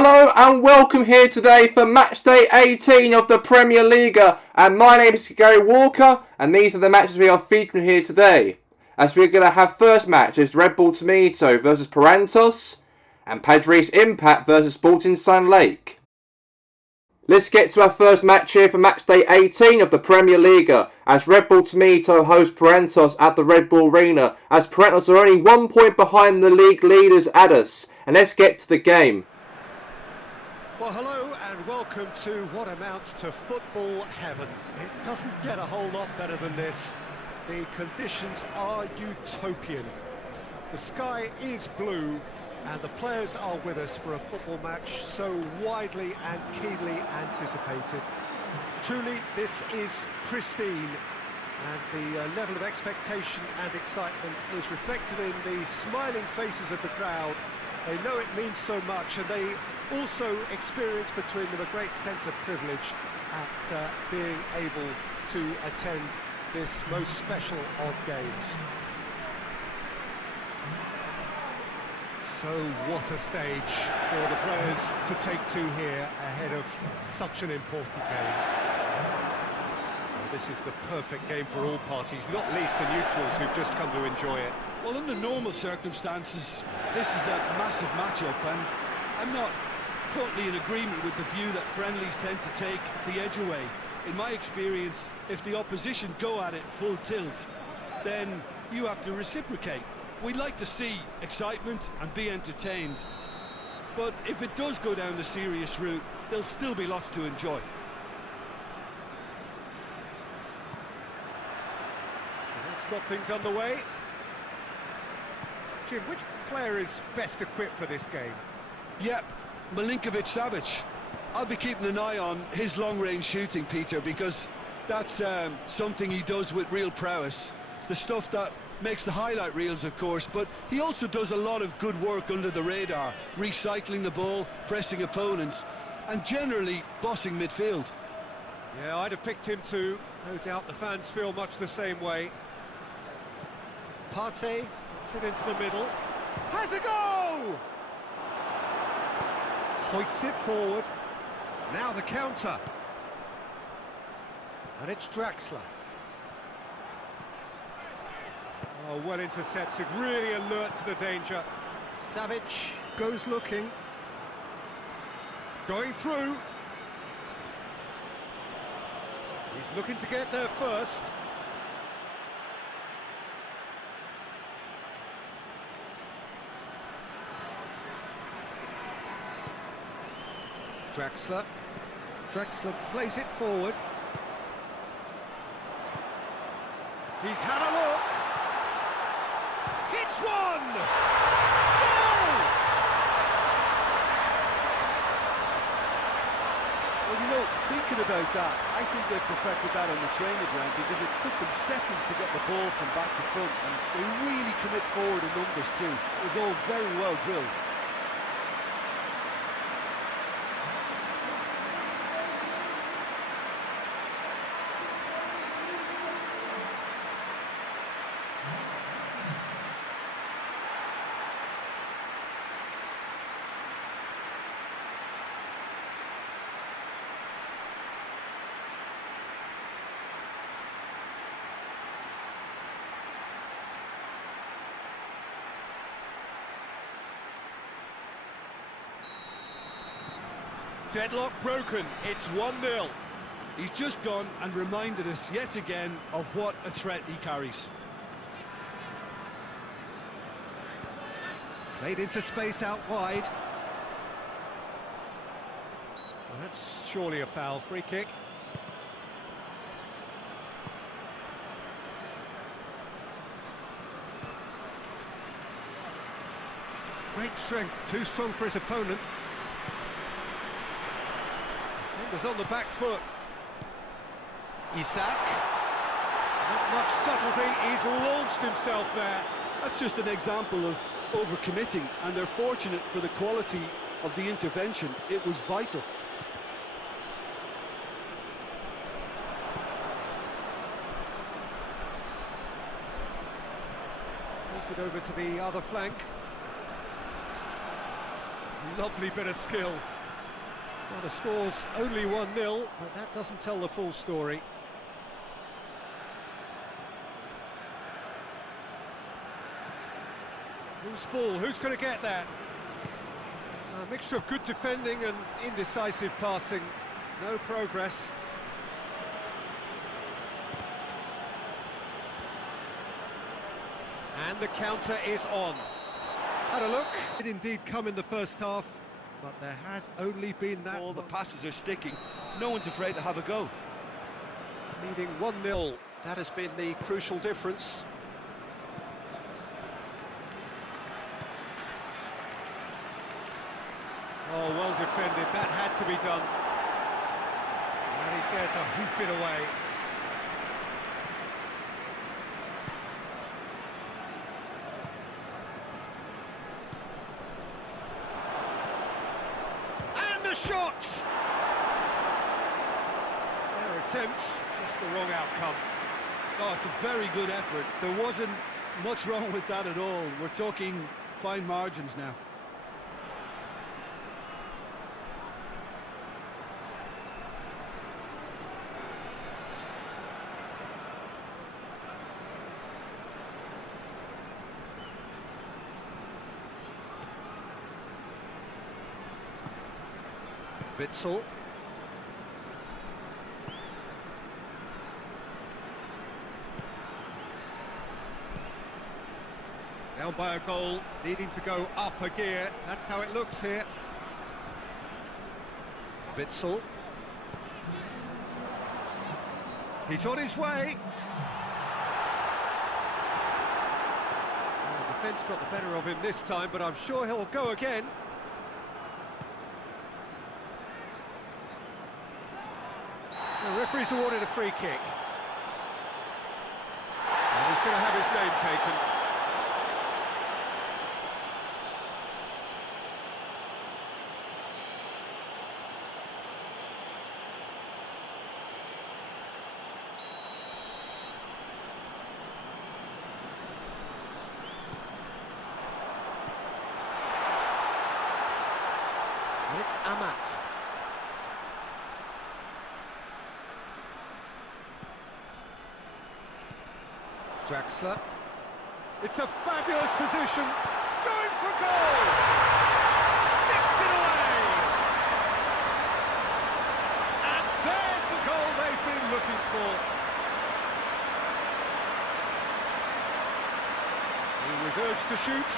Hello and welcome here today for Matchday 18 of the PremierLiga, and my name is Gary Walker and these are the matches we are featuring here today. As we're going to have first match is Red Bull Tomato versus Parantos and Padres Impact versus Sporting Sun Lake. Let's get to our first match here for Matchday 18 of the PremierLiga as Red Bull Tomato host Parantos at the Red Bull Arena, as Parantos are only 1 point behind the league leaders Addis. And let's get to the game. Well, hello and welcome to what amounts to football heaven. It doesn't get a whole lot better than this. The conditions are utopian. The sky is blue and the players are with us for a football match so widely and keenly anticipated. Truly, this is pristine, and the level of expectation and excitement is reflected in the smiling faces of the crowd. They know it means so much, and they also experience between them a great sense of privilege at being able to attend this most special of games. So what a stage for the players to take to here ahead of such an important game. Well, this is the perfect game for all parties, not least the neutrals who've just come to enjoy it. Well, under normal circumstances, this is a massive matchup, and I'm not totally in agreement with the view that friendlies tend to take the edge away. In my experience, if the opposition go at it full tilt, then you have to reciprocate. We'd like to see excitement and be entertained, but if it does go down the serious route, there'll still be lots to enjoy. So that's got things underway. Jim, which player is best equipped for this game? Yep, Milinkovic-Savic. I'll be keeping an eye on his long-range shooting, Peter, because that's something he does with real prowess. The stuff that makes the highlight reels, of course, but he also does a lot of good work under the radar, recycling the ball, pressing opponents, and generally bossing midfield. Yeah, I'd have picked him too. No doubt the fans feel much the same way. Partey gets it into the middle. Has a go! Hoists it forward. Now the counter. And it's Draxler. Oh, well intercepted, really alert to the danger. Savic goes looking. Going through. He's looking to get there first. Draxler plays it forward. He's had a look. Hits one! Goal! Well, you know, thinking about that, I think they perfected that on the training ground because it took them seconds to get the ball from back to front, and they really commit forward in numbers too. It was all very well drilled. Deadlock broken, it's 1-0. He's just gone and reminded us yet again of what a threat he carries. Played into space out wide. Well, that's surely a foul. Free kick. Great strength, too strong for his opponent. Fingers on the back foot. Isak. Not much subtlety, he's launched himself there. That's just an example of overcommitting, and they're fortunate for the quality of the intervention. It was vital. Plays it over to the other flank. Lovely bit of skill. Well, the score's only 1-0, but that doesn't tell the full story. Who's ball? Who's going to get that? A mixture of good defending and indecisive passing. No progress. And the counter is on. Had a look. It indeed come in the first half, but there has only been that. All the passes are sticking. No one's afraid to have a go. Leading 1-0. That has been the crucial difference. Oh, well defended. That had to be done. And he's there to hoof it away. And the shot! Fair attempt, just the wrong outcome. Oh, it's a very good effort. There wasn't much wrong with that at all. We're talking fine margins now. Witsel. Down by a goal, needing to go up a gear. That's how it looks here. Witsel. He's on his way. Well, the defence got the better of him this time, but I'm sure he'll go again. The referee's awarded a free kick. And he's going to have his name taken. And it's Amat. Draxler. It's a fabulous position. Going for goal! Sticks it away! And there's the goal they've been looking for. He was urged to shoot,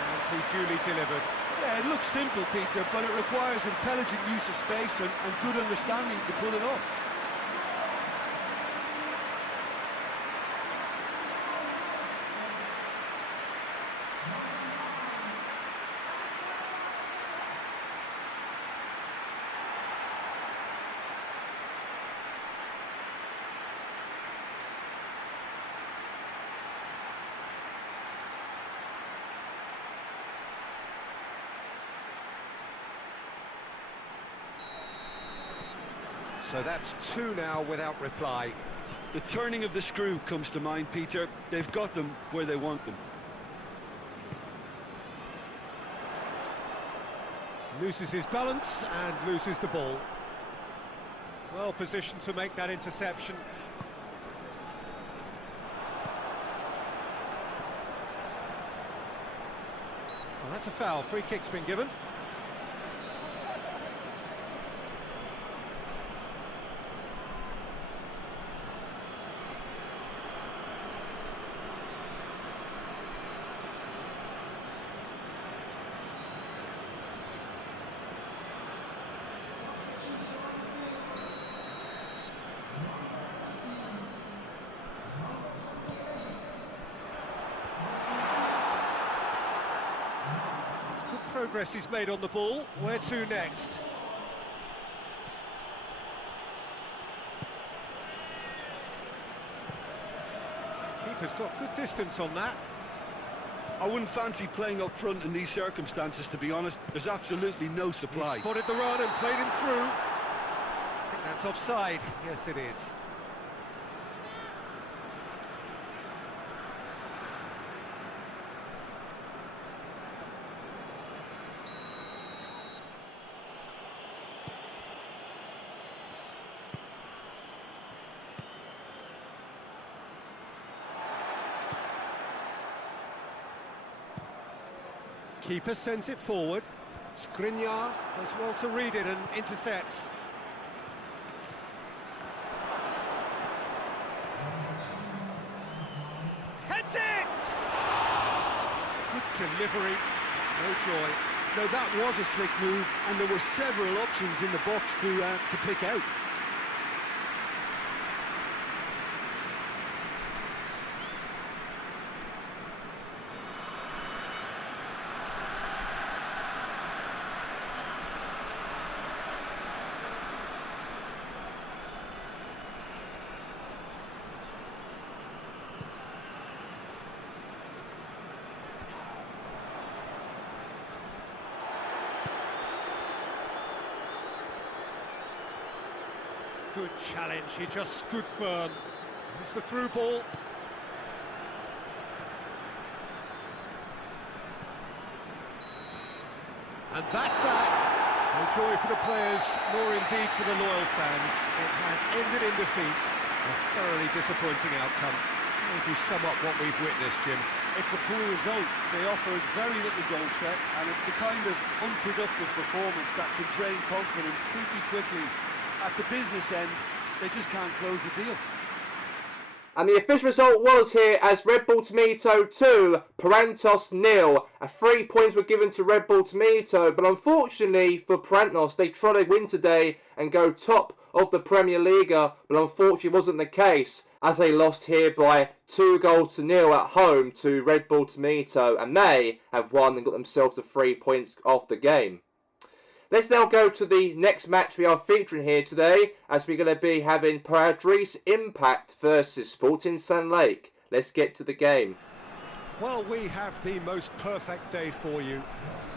and he duly delivered. Yeah, it looks simple, Peter, but it requires intelligent use of space and good understanding to pull it off. So that's two now without reply. The turning of the screw comes to mind, Peter. They've got them where they want them. Loses his balance and loses the ball. Well positioned to make that interception. Well, that's a foul. Free kick's been given. Progress is made on the ball. Where to next? Keeper's got good distance on that. I wouldn't fancy playing up front in these circumstances, to be honest. There's absolutely no supply. He spotted the run and played him through. I think that's offside. Yes, it is. Keeper sends it forward. Skriniar does well to read it and intercepts. Heads it! Good delivery, no joy. Now that was a slick move, and there were several options in the box to pick out. Good challenge, he just stood firm. Here's the through ball. And that's that. No joy for the players, nor indeed for the loyal fans. It has ended in defeat. A thoroughly disappointing outcome. How would you sum up what we've witnessed, Jim? It's a poor result. They offered very little goal threat, and it's the kind of unproductive performance that can drain confidence pretty quickly. At the business end, they just can't close the deal. And the official result was here as Red Bull Tomato 2, Parentos 0. 3 points were given to Red Bull Tomato, but unfortunately for Parentos, they tried to win today and go top of the PremierLiga, but unfortunately wasn't the case, as they lost here by 2-0 at home to Red Bull Tomato, and they have won and got themselves the 3 points off the game. Let's now go to the next match we are featuring here today, as we're going to be having Paradis Impact versus Sporting San Lake. Let's get to the game. Well, we have the most perfect day for you.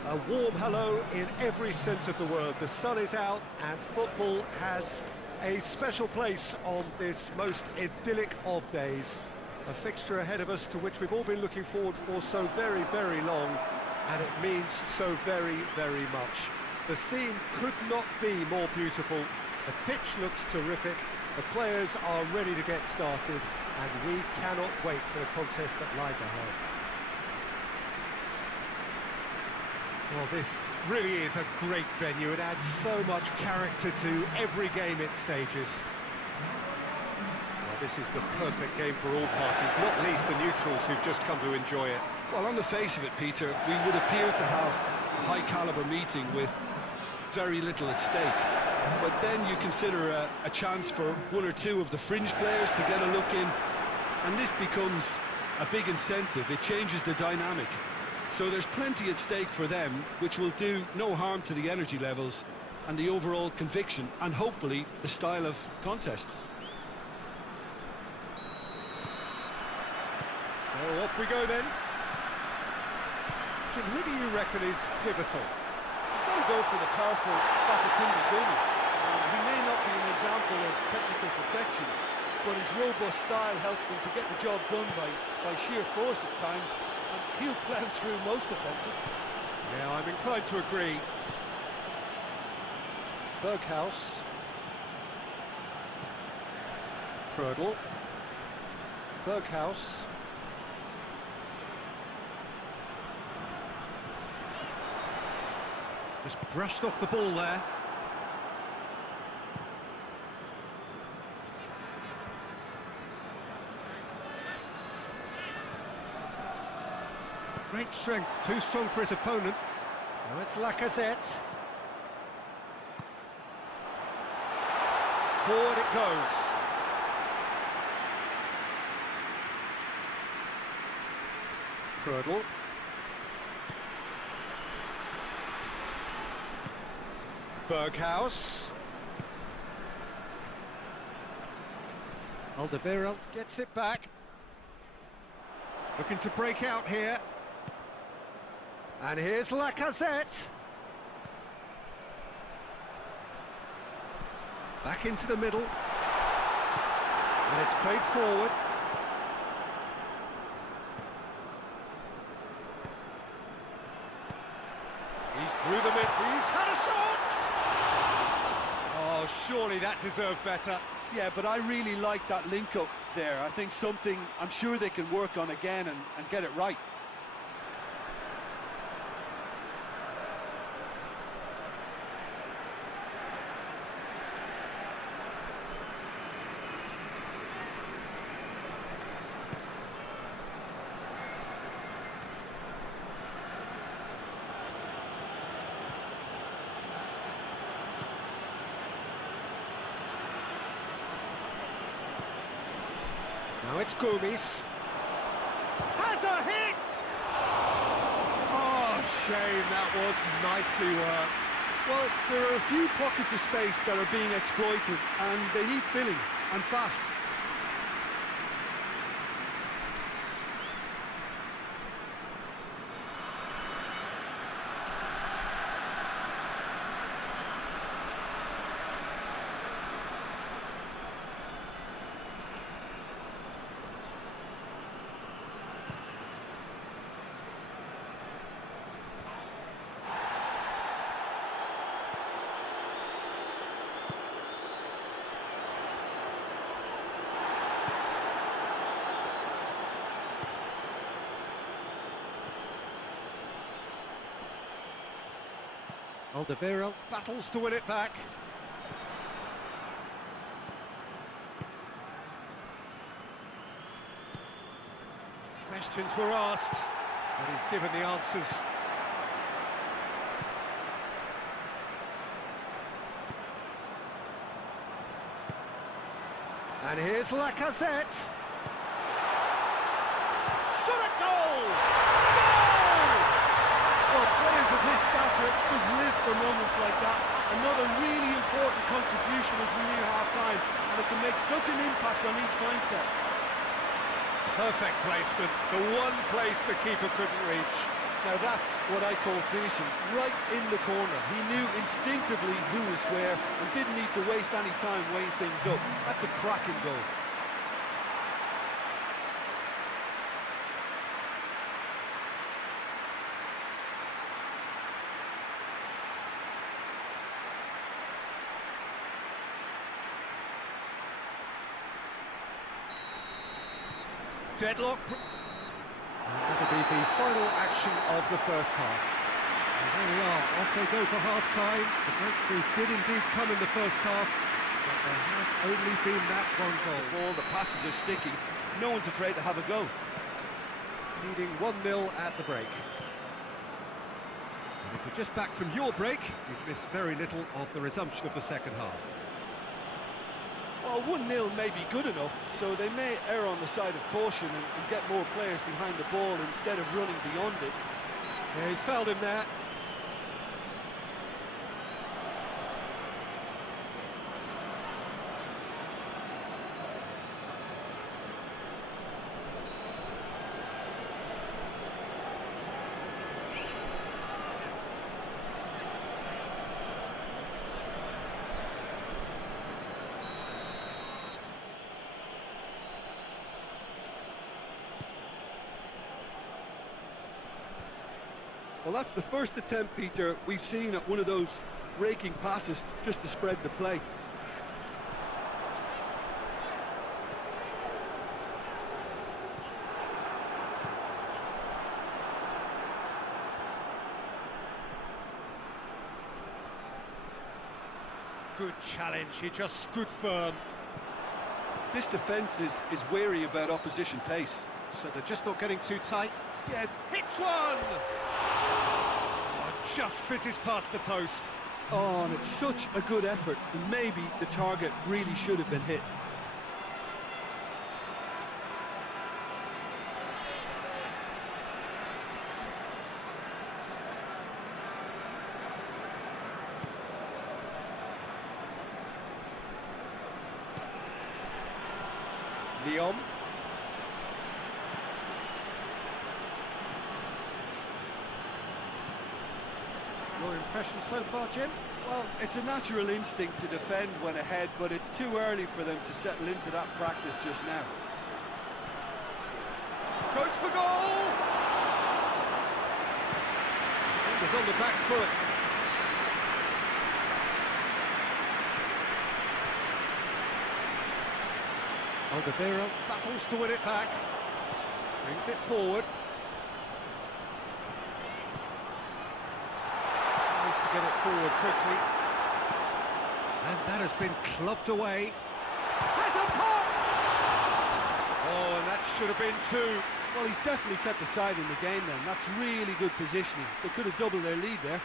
A warm hello in every sense of the word. The sun is out and football has a special place on this most idyllic of days. A fixture ahead of us to which we've all been looking forward for so very, very long, and it means so very, very much. The scene could not be more beautiful. The pitch looks terrific. The players are ready to get started, and we cannot wait for the contest that lies ahead. Well, this really is a great venue. It adds so much character to every game it stages. Well, this is the perfect game for all parties, not least the neutrals who've just come to enjoy it. Well, on the face of it, Peter, we would appear to have a high-caliber meeting with very little at stake. But then you consider a chance for one or two of the fringe players to get a look in, and this becomes a big incentive. It changes the dynamic. So there's plenty at stake for them, which will do no harm to the energy levels and the overall conviction, and hopefully the style of contest. So off we go then. Jim, who do you reckon is pivotal? You've got to go for the powerful Bafétimbi Gomis. He may not be an example of technical perfection, but his robust style helps him to get the job done by sheer force at times, and he'll plough through most offences. Yeah, I'm inclined to agree. Berghaus. Prödl. Berghaus. Just brushed off the ball there. Great strength, too strong for his opponent. Now it's Lacazette. Forward it goes. Prödl. Berghaus. Alderweireld gets it back. Looking to break out here. And here's Lacazette. Back into the middle. And it's played forward. He's through the mid. He's had a shot! Oh, surely that deserved better. Yeah, but I really like that link-up there. I think something I'm sure they can work on again and get it right. Gomes. Has a hit! Oh, shame, that was nicely worked. Well, there are a few pockets of space that are being exploited, and they need filling, and fast. Alderweireld battles to win it back. Questions were asked, but he's given the answers. And here's Lacazette. Shot a goal! Goal! Well, players of his stature just live for moments like that. Another really important contribution as we near half-time, and it can make such an impact on each mindset. Perfect placement, the one place the keeper couldn't reach. Now that's what I call finishing, right in the corner. He knew instinctively who was where and didn't need to waste any time weighing things up. That's a cracking goal. Deadlock. And that'll be the final action of the first half. And there we are, off they go for half-time. The breakthrough did indeed come in the first half, but there has only been that one goal. Ball, the passes are sticking. No one's afraid to have a go. Leading 1-0 at the break. And if you're just back from your break, you've missed very little of the resumption of the second half. Well, 1-0 may be good enough, so they may err on the side of caution and get more players behind the ball instead of running beyond it. Yeah, he's fouled him there. Well, that's the first attempt, Peter, we've seen at one of those raking passes just to spread the play. Good challenge, he just stood firm. This defence is wary about opposition pace. So they're just not getting too tight. Yeah, hits one! Oh, just fizzes past the post. Oh, and it's such a good effort. And maybe the target really should have been hit. Leon. Your impression so far, Jim? Well, it's a natural instinct to defend when ahead, but it's too early for them to settle into that practice just now. Goes for goal! Fingers on the back foot. Alderweireld battles to win it back. Brings it forward. Tries to get it forward quickly. And that has been clubbed away. Has a pop! Oh, and that should have been two. Well, he's definitely kept the side in the game then. That's really good positioning. They could have doubled their lead there.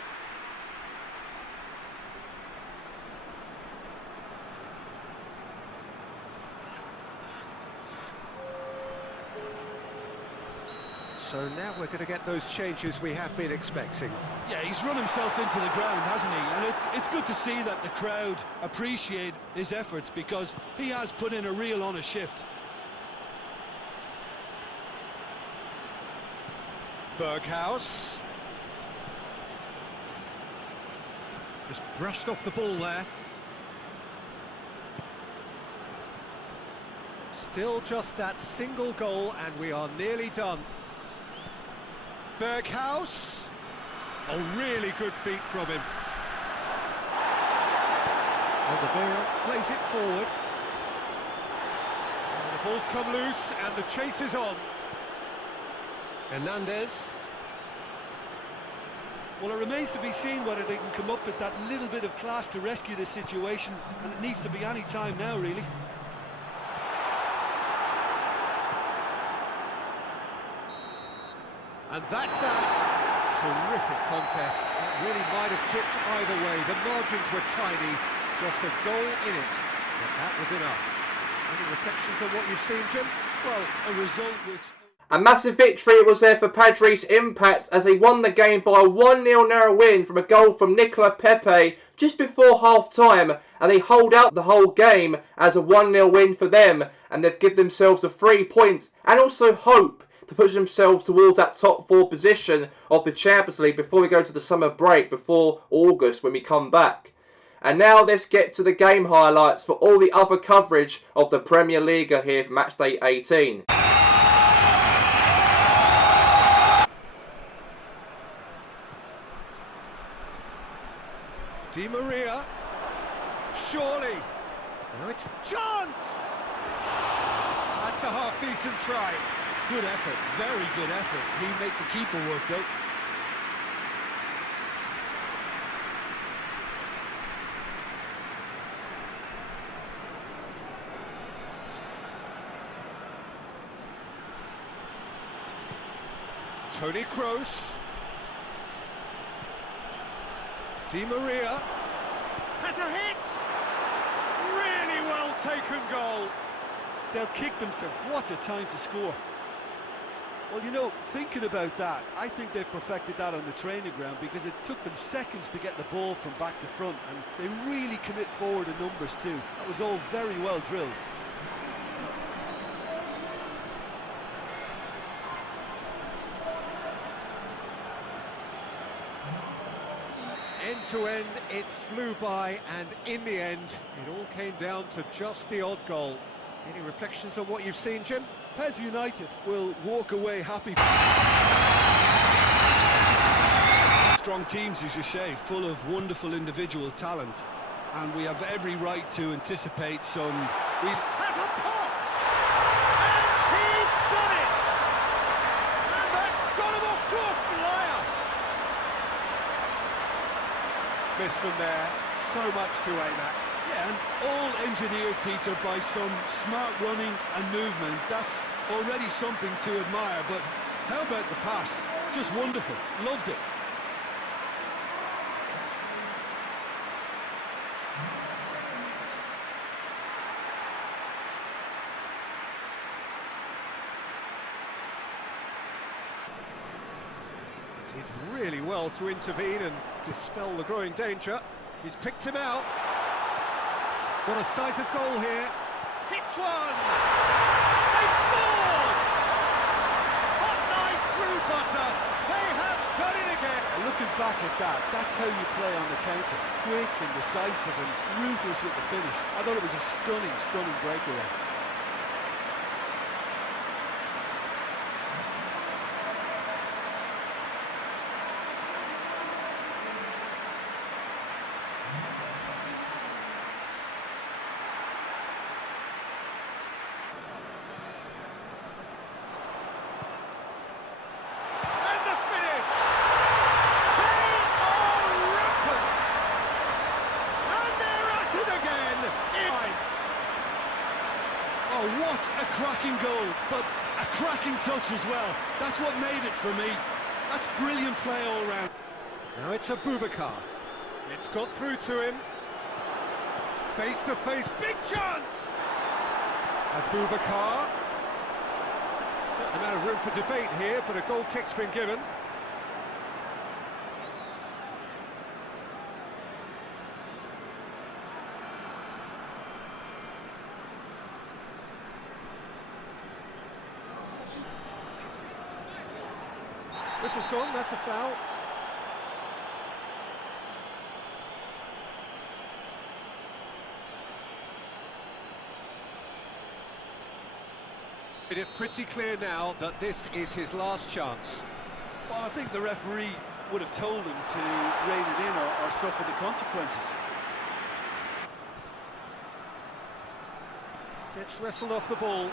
So now we're going to get those changes we have been expecting. Yeah, he's run himself into the ground, hasn't he? And it's good to see that the crowd appreciate his efforts, because he has put in a real honest shift. Berghaus. Just brushed off the ball there. Still just that single goal and we are nearly done. Berghaus. Oh, really good feet from him. Oliveira plays it forward. And the ball's come loose and the chase is on. Hernandez. Well, it remains to be seen whether they can come up with that little bit of class to rescue this situation, and it needs to be any time now, really. And that's that. Terrific contest. It really might have tipped either way. The margins were tiny, just a goal in it. But that was enough. Any reflections on what you've seen, Jim? Well, a result which... A massive victory it was there for Padres Impact as they won the game by a 1-0 narrow win from a goal from Nicola Pepe just before half-time, and they hold out the whole game as a 1-0 win for them, and they've given themselves a 3 points and also hope to push themselves towards that top 4 position of the Champions League before we go to the summer break, before August when we come back. And now let's get to the game highlights for all the other coverage of the PremierLiga here for Matchday 18. Di Maria. Surely. Now it's chance! That's a half-decent try. Good effort, very good effort. He made the keeper work, though. Toni Kroos. Di Maria has a hit! Really well taken goal. They'll kick themselves. What a time to score. Well, you know, thinking about that, I think they've perfected that on the training ground, because it took them seconds to get the ball from back to front, and they really commit forward in numbers too. That was all very well drilled. End to end, it flew by, and in the end, it all came down to just the odd goal. Any reflections on what you've seen, Jim? PES United will walk away happy. Strong teams, as you say, full of wonderful individual talent, and we have every right to anticipate some... Has a pop! And he's done it! And that's got him off to a flyer! Miss from there, so much to aim at. Yeah, and all engineered, Peter, by some smart running and movement. That's already something to admire, but how about the pass? Just wonderful, loved it. Did really well to intervene and dispel the growing danger. He's picked him out. What a size of goal here. Hits one! They've scored! Hot knife through butter. They have done it again. Looking back at that, that's how you play on the counter. Quick and decisive and ruthless with the finish. I thought it was a stunning, stunning breakaway. Oh, what a cracking goal, but a cracking touch as well. That's what made it for me. That's brilliant play all round. Now it's a Boubacar. It's got through to him. Face to face, big chance! A Boubacar. Certain amount of room for debate here, but a goal kick's been given. Whistle's gone, that's a foul. It's pretty clear now that this is his last chance. Well, I think the referee would have told him to rein it in or suffer the consequences. Gets wrestled off the ball.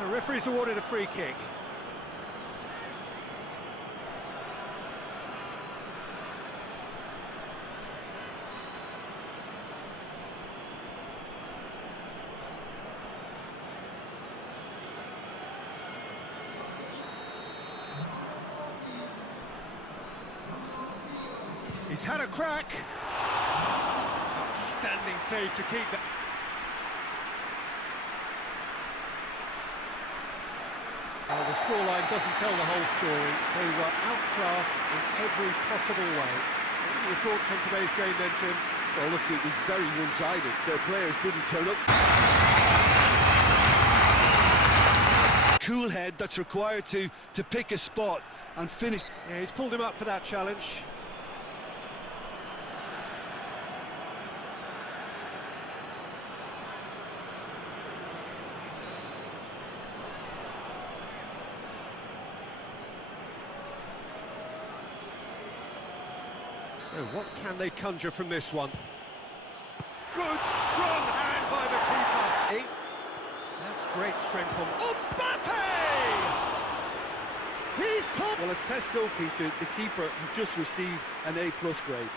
The referee's awarded a free kick. He's had a crack. Outstanding save to keep that. Well, the scoreline doesn't tell the whole story. They were outclassed in every possible way. What are your thoughts on today's game then, Jim? Well, look, it was very one-sided. Their players didn't turn up. Cool head that's required to pick a spot and finish. Yeah, he's pulled him up for that challenge. So what can they conjure from this one? Good, strong hand by the keeper. That's great strength from Mbappe! He's pulled... Well, as test goalkeeper, the keeper has just received an A+ grade.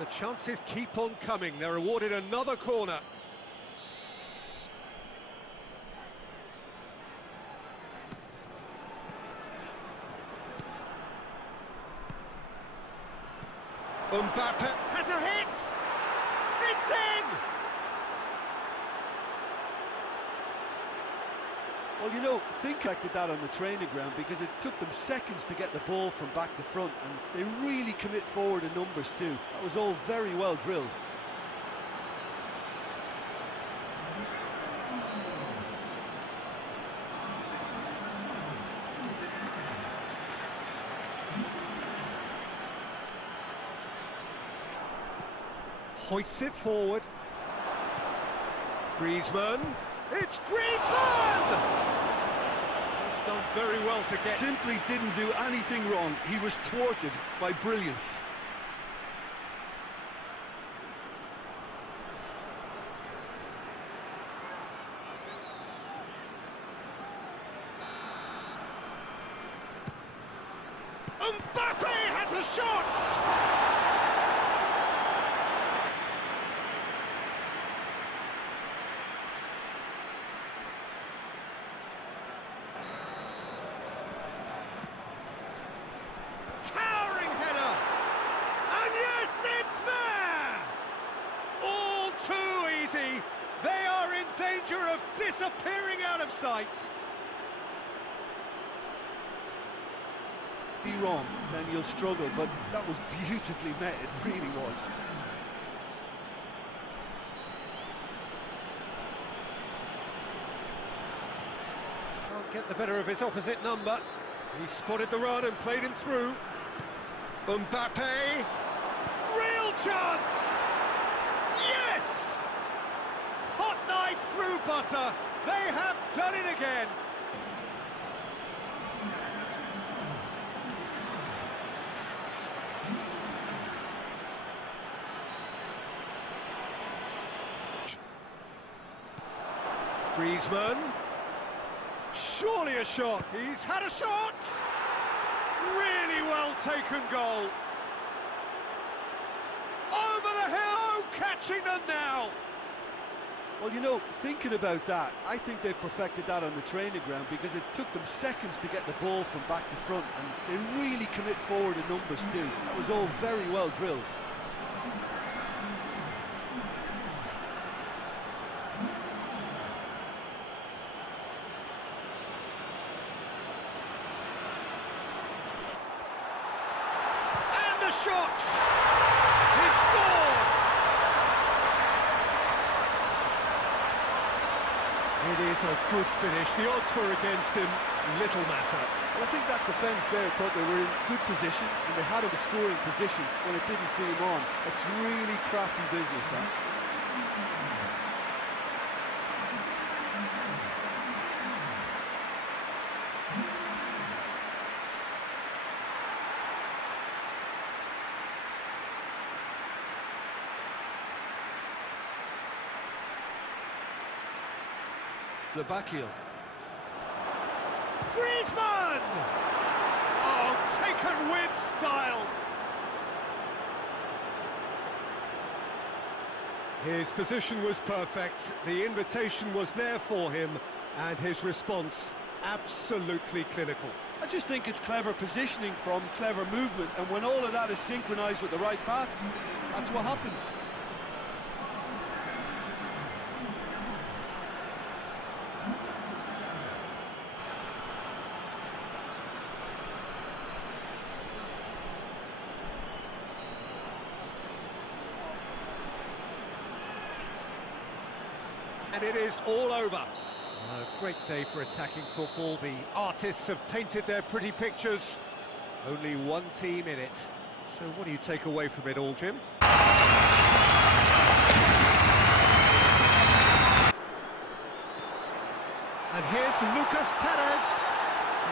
The chances keep on coming. They're awarded another corner. Mbappe has a hit! It's in! Well, you know, think I did that on the training ground because it took them seconds to get the ball from back to front, and they really commit forward in numbers too. That was all very well drilled. Hoists it forward. Griezmann. It's Griezmann! He's done very well to get... Simply didn't do anything wrong. He was thwarted by brilliance. Mbappe has a shot! Towering header! And yes, it's there! All too easy! They are in danger of disappearing out of sight! Be wrong, then you'll struggle, but that was beautifully met, it really was. Can't get the better of his opposite number. He spotted the run and played him through. Mbappe! Real chance! Yes! Hot knife through butter. They have done it again. Griezmann. Surely a shot. He's had a shot. Really well taken goal. Over the hill, catching them now. Well, you know, thinking about that, I think they've perfected that on the training ground because it took them seconds to get the ball from back to front, and they really commit forward in numbers too. That was all very well drilled. And the shot! He scored! It is a good finish. The odds were against him. Little matter. Well, I think that defence there thought they were in good position and they had him in a scoring position when it didn't see him on. It's really crafty business, that. The back heel. Griezmann! Oh, taken with style. His position was perfect, the invitation was there for him, and his response absolutely clinical. I just think it's clever positioning from clever movement, and when all of that is synchronised with the right pass, that's what happens. And it is all over. A great day for attacking football. The artists have painted their pretty pictures. Only one team in it. So what do you take away from it all, Jim? And here's Lucas Perez.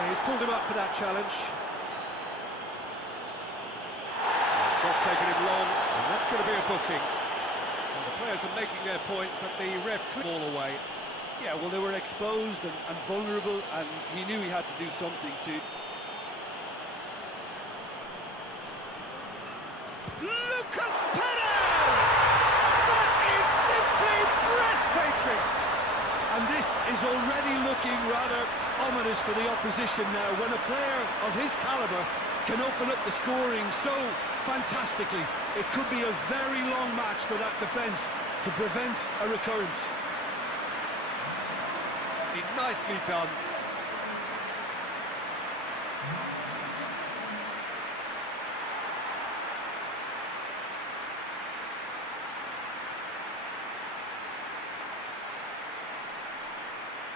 He's pulled him up for that challenge. It's not taken him long, and that's going to be a booking. And the players are making their point, but the ref cleared the ball away. Yeah, well, they were exposed and vulnerable, and he knew he had to do something to... Lucas Perez! That is simply breathtaking! And this is already looking rather ominous for the opposition now, when a player of his calibre can open up the scoring so fantastically. It could be a very long match for that defence to prevent a recurrence. Nicely done.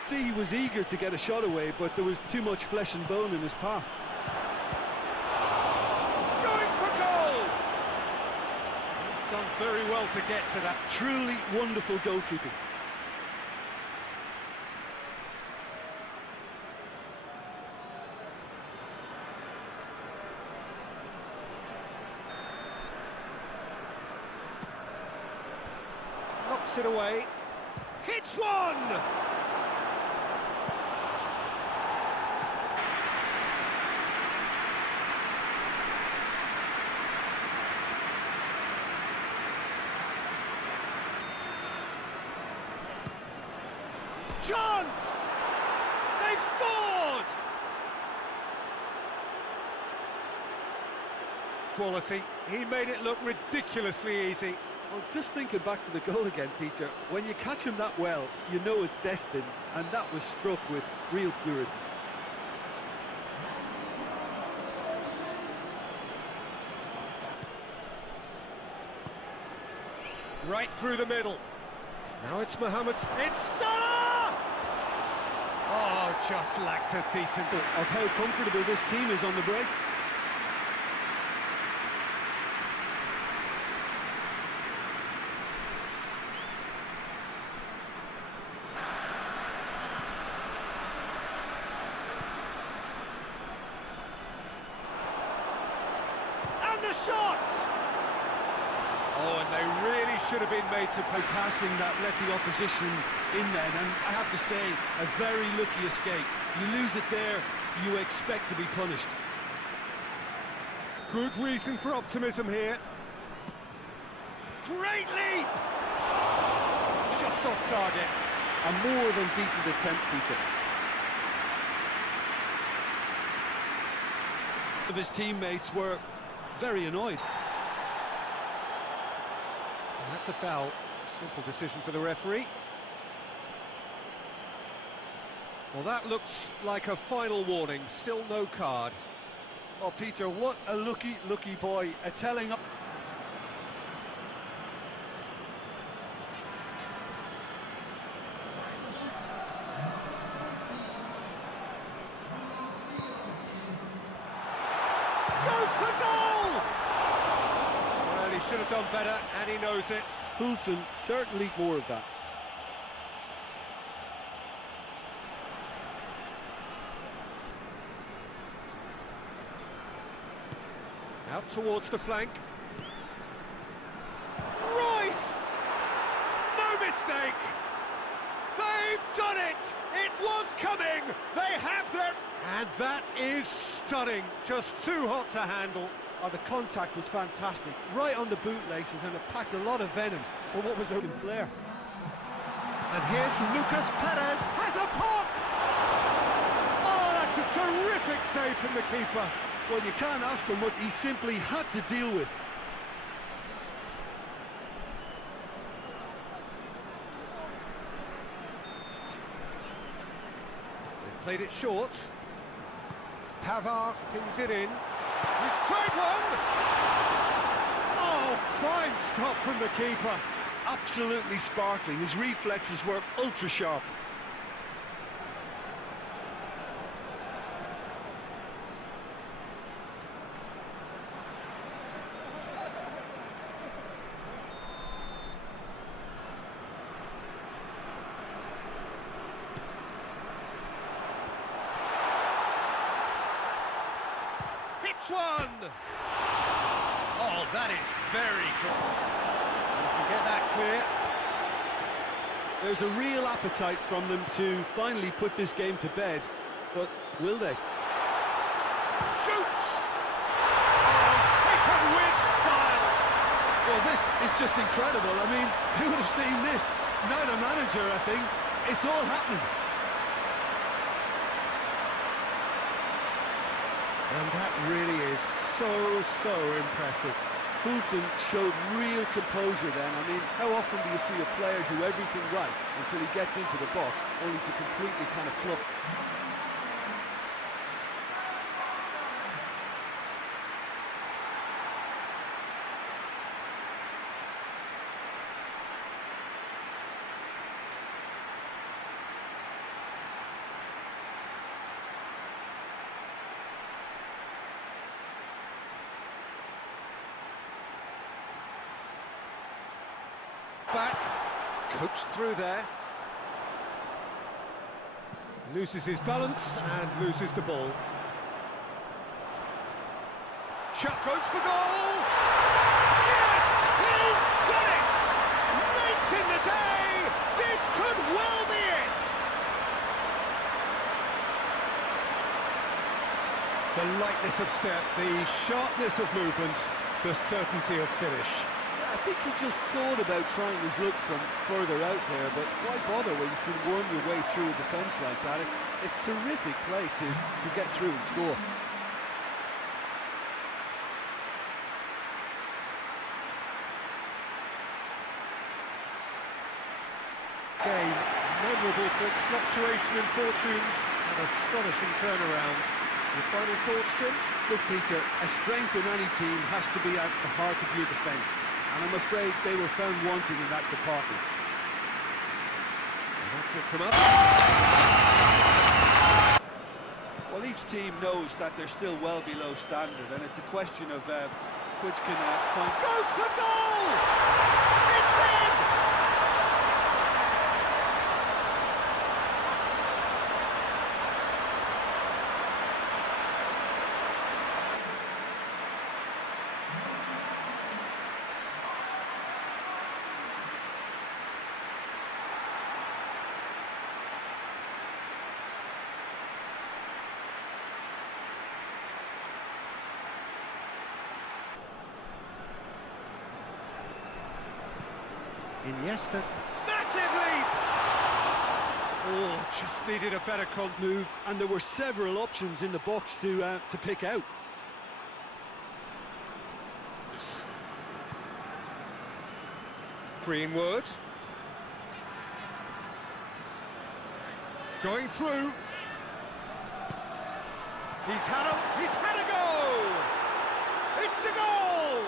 See, he was eager to get a shot away, but there was too much flesh and bone in his path. Going for goal! He's done very well to get to that. Truly wonderful goalkeeping. Knocks it away. Hits one! Chance! They've scored! Quality. He made it look ridiculously easy. Well, just thinking back to the goal again, Peter, when you catch him that well, you know it's destined, and that was struck with real purity. Right through the middle. Now it's Mohamed's. It's Salah! Oh, just lacked a decent... Of how comfortable this team is on the break. And the shot! Oh, and they really should have been made to By passing that let the opposition in then, and I have to say, a very lucky escape. You lose it there, you expect to be punished. Good reason for optimism here. Great leap! Just just off target. A more than decent attempt, Peter. Of his teammates were very annoyed. And that's a foul. Simple decision for the referee. Well, that looks like a final warning. Still no card. Oh, Peter, what a lucky boy. A telling up. Goes for goal! Well, he should have done better, and he knows it. Poulsen, certainly more of that. Out towards the flank. Royce! No mistake! They've done it! It was coming! They have them! And that is stunning. Just too hot to handle. Oh, the contact was fantastic. Right on the bootlaces, and it packed a lot of venom for what was open flare. And here's Lucas Perez. Has a pop! Oh, that's a terrific save from the keeper. Well, you can't ask for what he simply had to deal with. They've played it short. Pavard pings it in. He's tried one! Oh, fine stop from the keeper. Absolutely sparkling. His reflexes were ultra sharp. Hits one! Oh, that is very good. You can get that clear. There's a real appetite from them to finally put this game to bed, but will they? Shoots! Oh, taken with style! Well, this is just incredible. I mean, who would have seen this? Not a manager, I think. It's all happening. And that really is so impressive. Poulsen showed real composure then. I mean, how often do you see a player do everything right until he gets into the box, only to completely kind of fluff? Back, coached through there. Loses his balance and loses the ball. Shot goes for goal! Yes! He's done it! Late in the day! This could well be it! The lightness of step, the sharpness of movement, the certainty of finish. I think he just thought about trying his luck from further out there, but why bother when you can worm your way through a defence like that? It's terrific play to get through and score. Game memorable for its fluctuation in fortunes and astonishing turnaround. Your final thoughts, Jim? Look, Peter, a strength in any team has to be at the heart of your defence, and I'm afraid they were found wanting in that department. And that's it from us. Well, each team knows that they're still well below standard, and it's a question of which can find... Goes for goal! It's in! Iniesta. Massive lead! Oh, just needed a better move, and there were several options in the box to pick out. Greenwood. Going through. He's had a go! It's a goal!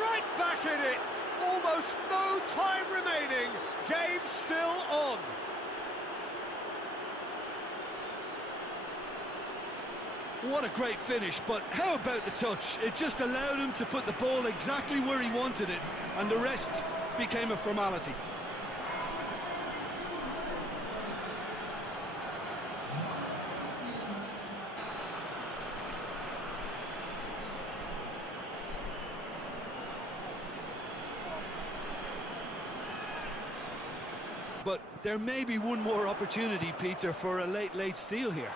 Right back in it! Almost no time remaining. Game still on. What a great finish, but how about the touch? It just allowed him to put the ball exactly where he wanted it, and the rest became a formality. But there may be one more opportunity, Peter, for a late steal here.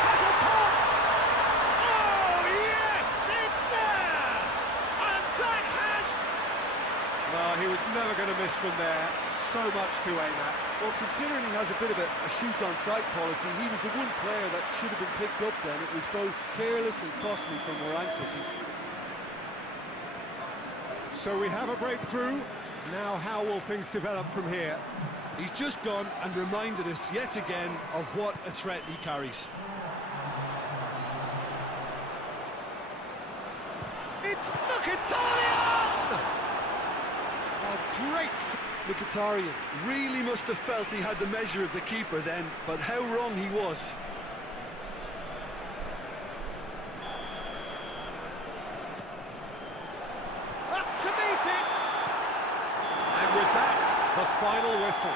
Has a pop! Oh, yes, it's there! And that has... Well, he was never going to miss from there. So much to aim at. Well, considering he has a bit of a shoot-on-sight policy, he was the one player that should have been picked up then. It was both careless and costly from where I'm sitting. So we have a breakthrough. Now how will things develop from here? He's just gone and reminded us yet again of what a threat he carries. It's Mkhitaryan! A great... Mkhitaryan really must have felt he had the measure of the keeper then, but how wrong he was. The final whistle.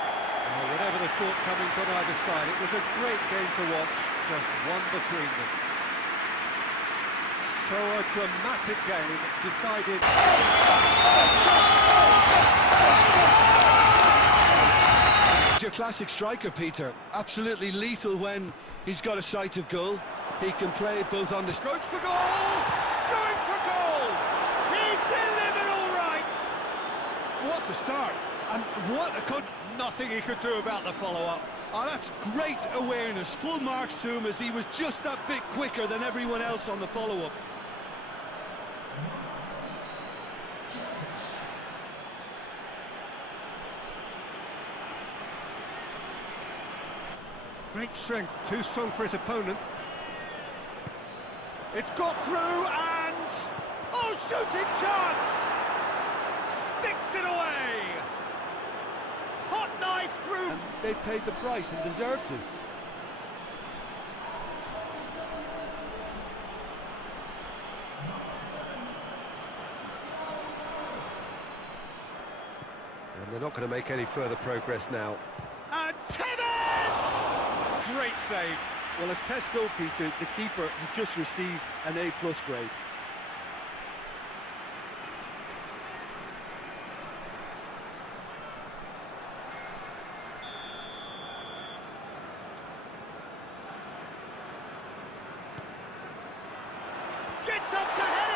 Whatever the shortcomings on either side, it was a great game to watch, just one between them. So a dramatic game decided... He's your classic striker, Peter. Absolutely lethal when he's got a sight of goal. He can play both on the... Goes for goal! Going for goal! He's delivered all right! What a start! And what a nothing he could do about the follow-up. Oh, that's great awareness. Full marks to him as he was just that bit quicker than everyone else on the follow-up. Great strength, too strong for his opponent. It's got through and... oh, shooting chance! Sticks it away! Hot knife through. And they've paid the price and deserve to. And they're not going to make any further progress now. And Tevez! Great save. Well, as tests go, Peter, the keeper has just received an A+ grade. Gets up to head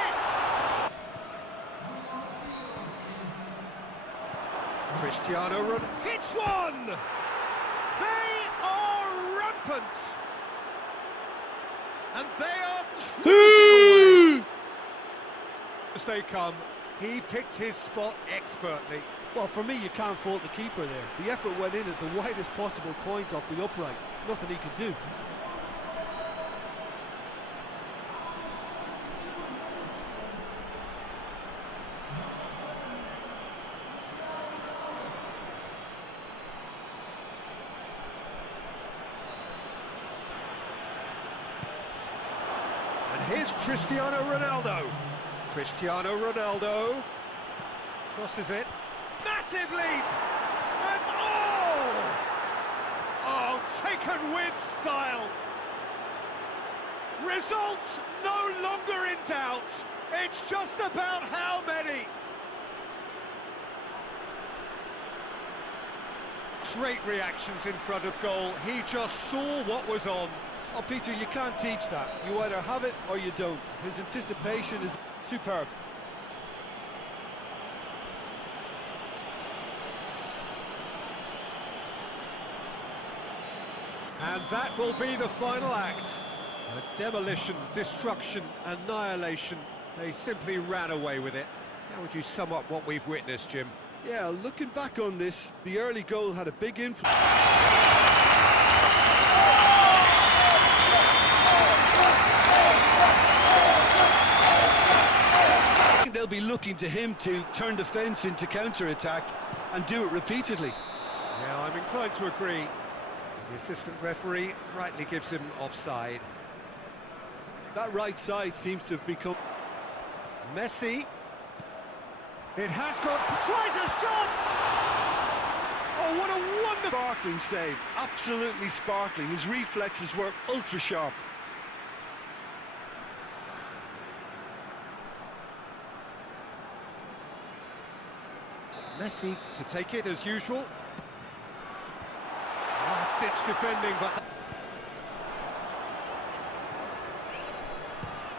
it! Cristiano Ronaldo hits one! They are rampant! And they are cruising away! As they come, he picked his spot expertly. Well, for me, you can't fault the keeper there. The effort went in at the widest possible point off the upright. Nothing he could do. And here's Cristiano Ronaldo. Cristiano Ronaldo crosses it. Massive leap! And oh! Oh, taken with style. Results no longer in doubt. It's just about how many. Great reactions in front of goal. He just saw what was on. Oh, Peter, you can't teach that. You either have it or you don't. His anticipation is superb. And that will be the final act. Demolition, destruction, annihilation. They simply ran away with it. How would you sum up what we've witnessed, Jim? Yeah, looking back on this, the early goal had a big influence. They'll be looking to him to turn defence into counter-attack and do it repeatedly. Yeah, I'm inclined to agree. The assistant referee rightly gives him offside. That right side seems to have become... Messi. It has got... Tries a shot! Oh, what a wonderful... Sparkling save. Absolutely sparkling. His reflexes were ultra-sharp. Messi to take it as usual. Last-ditch defending, but...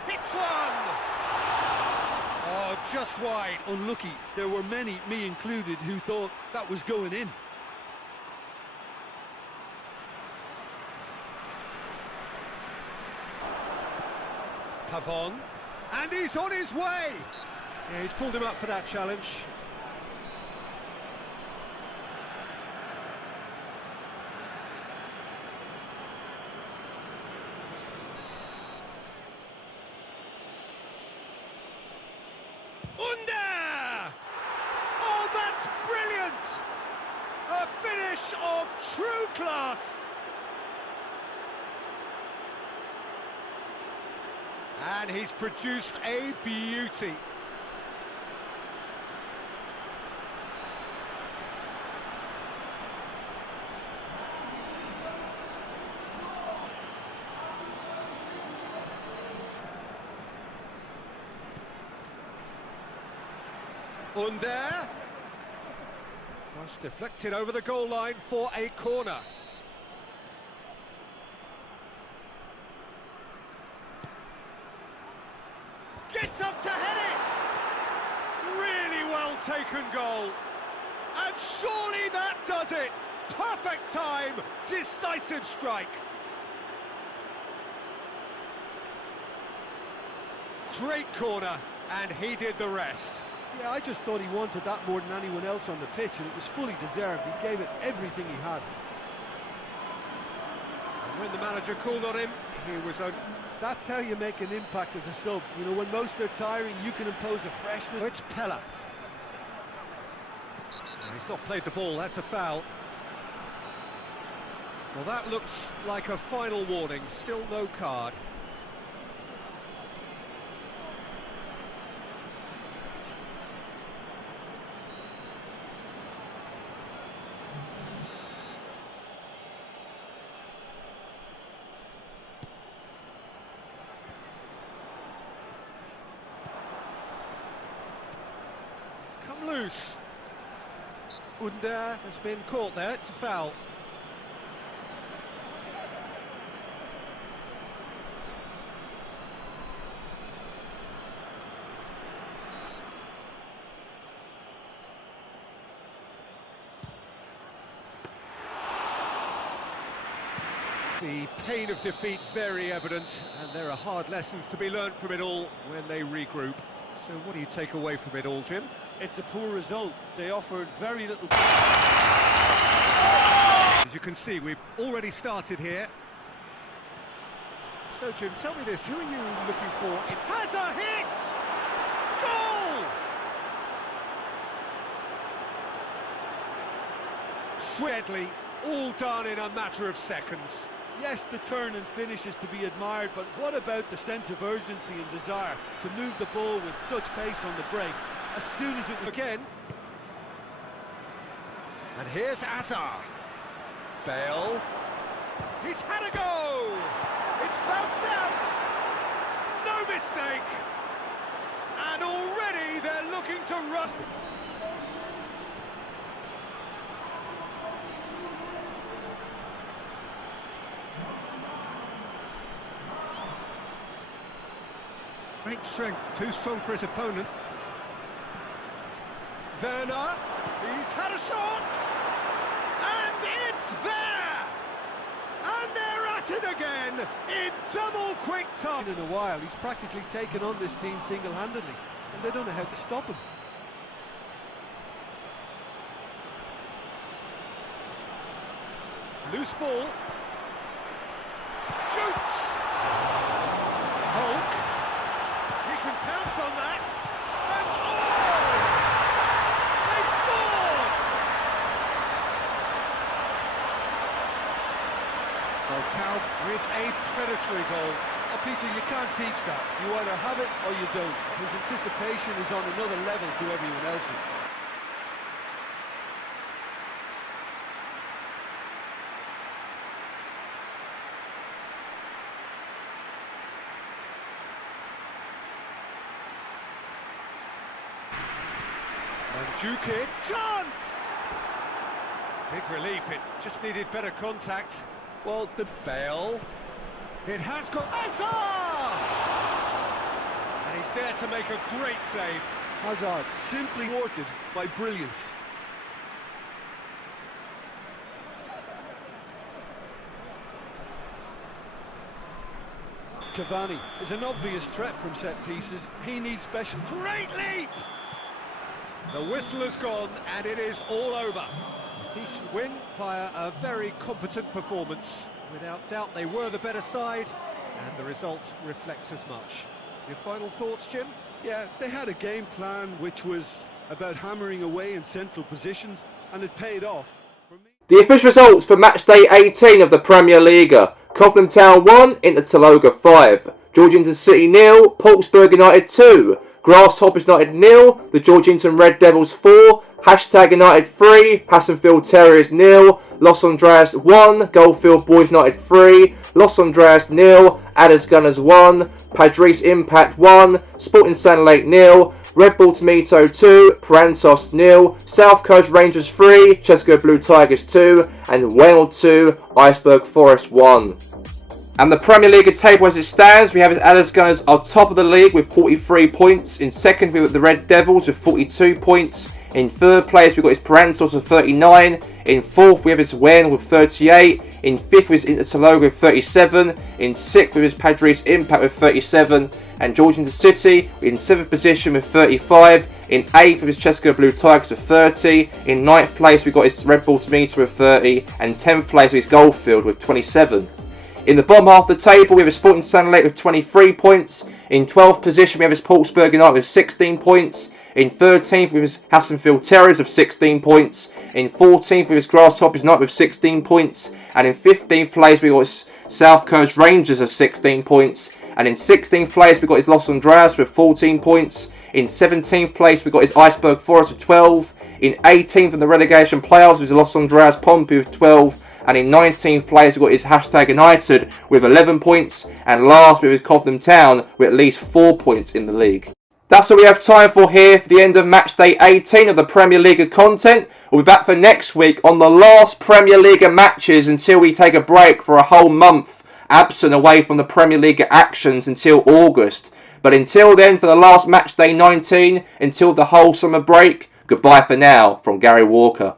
Hits one! Oh, just wide. Unlucky. There were many, me included, who thought that was going in. Pavon. And he's on his way! Yeah, he's pulled him up for that challenge. Oh, that's brilliant! A finish of true class! And he's produced a beauty. Under. Cross deflected over the goal line for a corner. Gets up to head it! Really well taken goal. And surely that does it! Perfect time, decisive strike. Great corner, and he did the rest. Yeah, I just thought he wanted that more than anyone else on the pitch, and it was fully deserved. He gave it everything he had. And when the manager called on him, he was on. That's how you make an impact as a sub. You know, when most are tiring, you can impose a freshness. It's Pella. No, he's not played the ball, that's a foul. Well, that looks like a final warning, still no card. Come loose. Under has been caught there, it's a foul. The pain of defeat very evident, and there are hard lessons to be learned from it all when they regroup. So what do you take away from it all, Jim? It's a poor result. They offered very little... As you can see, we've already started here. So, Jim, tell me this, who are you looking for? It has a hit! Goal! Swiftly, all done in a matter of seconds. Yes, the turn and finish is to be admired, but what about the sense of urgency and desire to move the ball with such pace on the break? As soon as it was... Again. And here's Azar. Bale. He's had a go! It's bounced out! No mistake! And already they're looking to rust it. Great strength, too strong for his opponent. Werner, he's had a shot! And it's there! And there at it again in double quick time. In a while, he's practically taken on this team single-handedly, and they don't know how to stop him. Loose ball. Shoots! Hulk. He can pounce on that. And oh! They've scored! Well, Cow with a predatory goal. Oh, Peter, you can't teach that. You either have it or you don't. His anticipation is on another level to everyone else's. Mandzukic, chance! Big relief, it just needed better contact. Well, the Bale. It has got Hazard! And he's there to make a great save. Hazard simply thwarted by brilliance. Cavani is an obvious threat from set pieces. He needs special. Great leap! The whistle has gone and it is all over. Decent win via a very competent performance. Without doubt they were the better side and the result reflects as much. Your final thoughts, Jim? Yeah, they had a game plan which was about hammering away in central positions, and it paid off. For me, The official results for Matchday 18 of the PremierLiga. Cobham Town 1, Inter Taloga 5. Georgington City 0, Portsburg United 2. Grasshoppers United 0, the Georgington Red Devils 4, Hashtag United 3, Hassenfield Terriers 0, Los Andreas 1, Goldfield Boys United 3, Los Andreas 0, Adders Gunners 1, Padres Impact 1, Sporting San Lake 0, Red Bull Tomato 2, Parantos 0, South Coast Rangers 3, Chesco Blue Tigers 2, and Whale 2, Iceberg Forest 1. And the Premier League table as it stands, we have Adders Gunners are top of the league with 43 points. In second, we've got the Red Devils with 42 points. In third place, we've got his Parantos with 39. In fourth, we have his Wayne with 38. In fifth, we have his Inter Taloga with 37. In sixth, we have his Padres Impact with 37. And Georgington City in seventh position with 35. In eighth, with his Chesco Blue Tigers with 30. In ninth place, we've got his Red Bull Tomato with 30. And 10th place, with his Goldfield with 27. In the bottom half of the table, we have a Sporting San Lake with 23 points. In 12th position, we have his Portsburg United with 16 points. In 13th, we have his Hassenfield Terriers with 16 points. In 14th, we have his Grasshoppers United with 16 points. And in 15th place, we got his South Coast Rangers with 16 points. And in 16th place, we got his Los Andreas with 14 points. In 17th place, we got his Iceberg Forest with 12. In 18th in the relegation playoffs, was Los Andreas Pompey with 12. And in 19th place, we've got his Hashtag United with 11 points. And last, with his Cobham Town with at least 4 points in the league. That's all we have time for here for the end of Matchday 18 of the Premier League content. We'll be back for next week on the last Premier League matches until we take a break for a whole month absent away from the Premier League actions until August. But until then, for the last Matchday 19, until the whole summer break, goodbye for now from Gary Walker.